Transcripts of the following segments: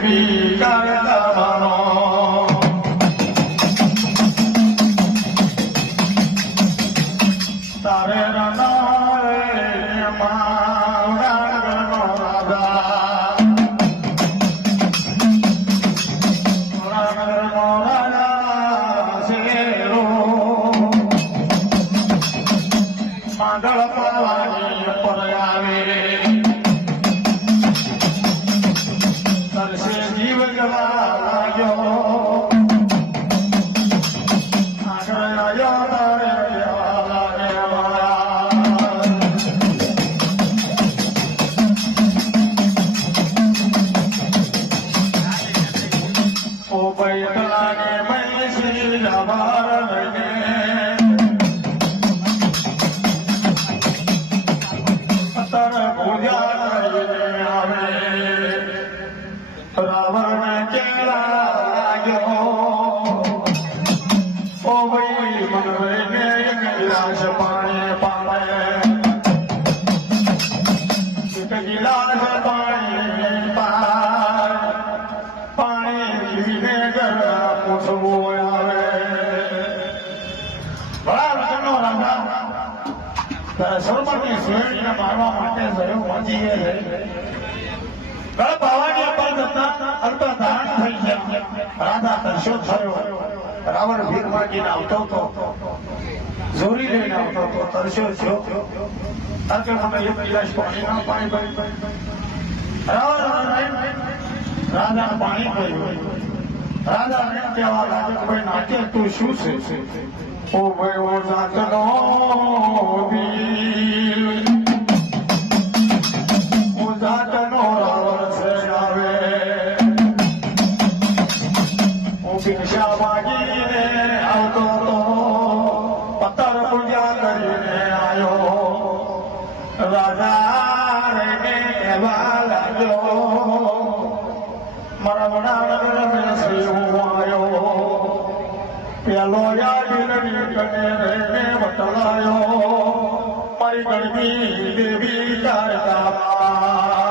દેવી રાવણ ભીર માગીને આવતો હતો જોરી લઈને આવતો હતો તરસ્યો થયો તાકે અમે એક ગિલાસ પાણી ના પાણી રાવણ રાજા પાણી પીયું રાજા કહેવા ભાઈ નાટ્ય તું શું છે? ઓ ભાઈ ઓ જાતનો પેલો યાદી કને રેને બતલાયો મારી દેવી કારકા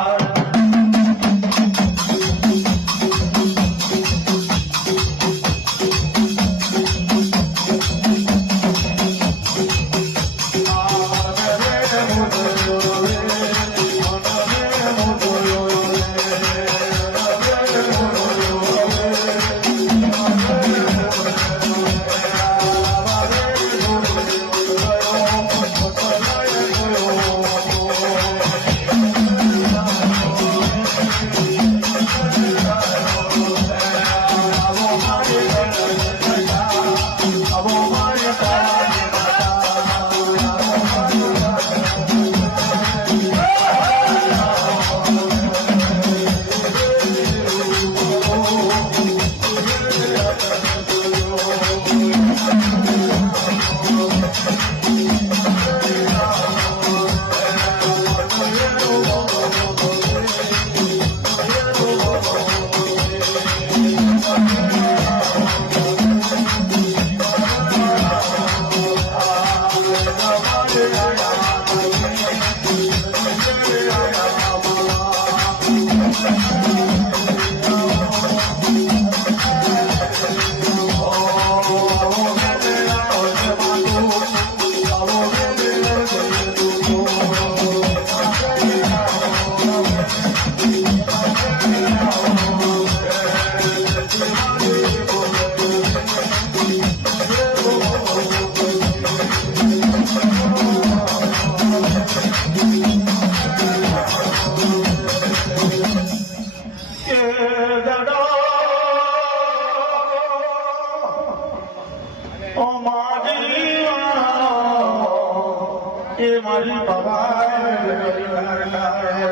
બાબા બિલનો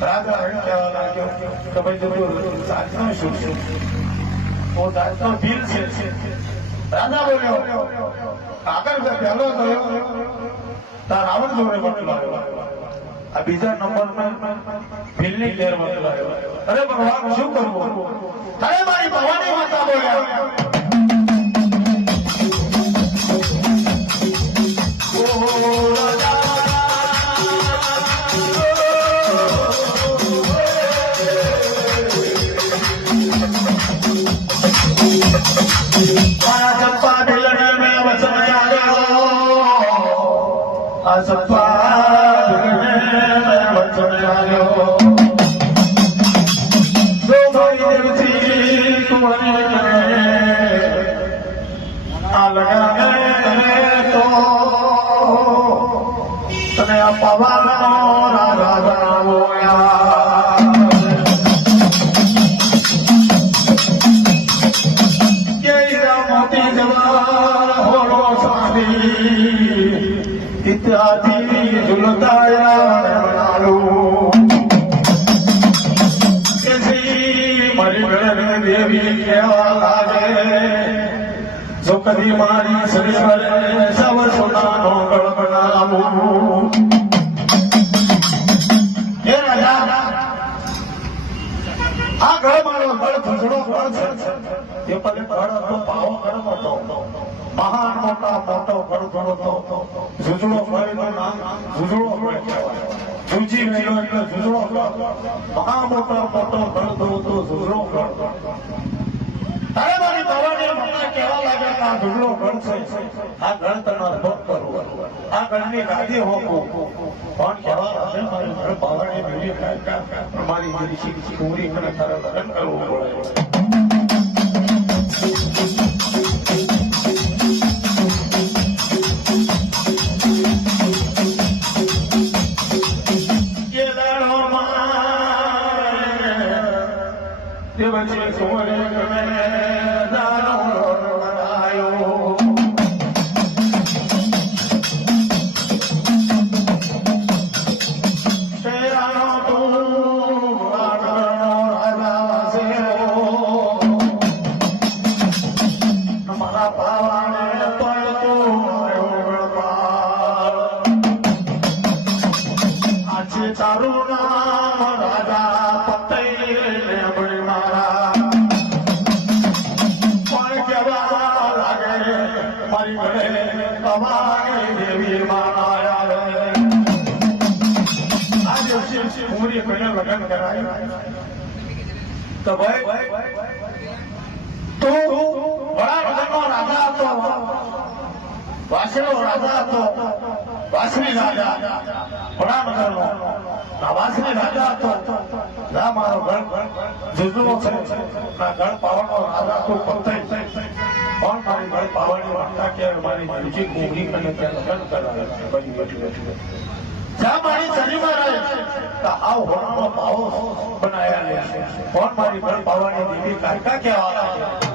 રાજા એમ કહેવા લાગ્યો કે છે? રાજા બોલ્યો આગળ પહેલો થયો તાર રાવણ જોડે બદલાયો આ બીજા નંબર ભીલની ઘેર બદલાયો અરે શું કરવું? اسپا میں કદી મારી શરીર સવ સોનાનો ગળગળાવું હે રાજા, આ ઘર મારો ઘર ભજડો ઘર છે. એ પણ ઘર હતો, પાવો ઘર હતો. મહાન મોટા મોટો ઘર ઘણો હતો. જુજડો ભાઈનું નામ જુજડો ફળ જુજી મેળો એટલે જુજડો ફળ મહા મોટા મોટો ઘર હતો જુજડો મારી બાવાની મને કહેવા લાગે કે આ જુજડો ગણ છે. આ ગણ તનો અનુભવ કરવો આ ગણની ગાદી હોકું પણ કેવા લાગે મારી ઘર બાવાની મેળી કાકા મારી મારી શીખ પૂરી મને તારા લગ્ન કરવું પડે. દાડો લગ્ન કરાય તો ભાઈ, તું વડાપ્રધાનનો રાજા હતો. વાસણો રાજા હતો. વાસણી રાજા. વડાપ્રધાનનો આ વાસણી રાજા હતો. ના, મારો ગણ જુદુનો છે. ના, ઘર પાવાનો રાજા તું પતઈ પણ મારી ગણ પાવાની વાર્તા કે મારી બીજી કુંભરી અને ત્યાં લગ્ન કરાવે આવ હોવાનો પાવો બનાયા લે કોણ મારી ઘર પાવાની દેવી કાકા કેવા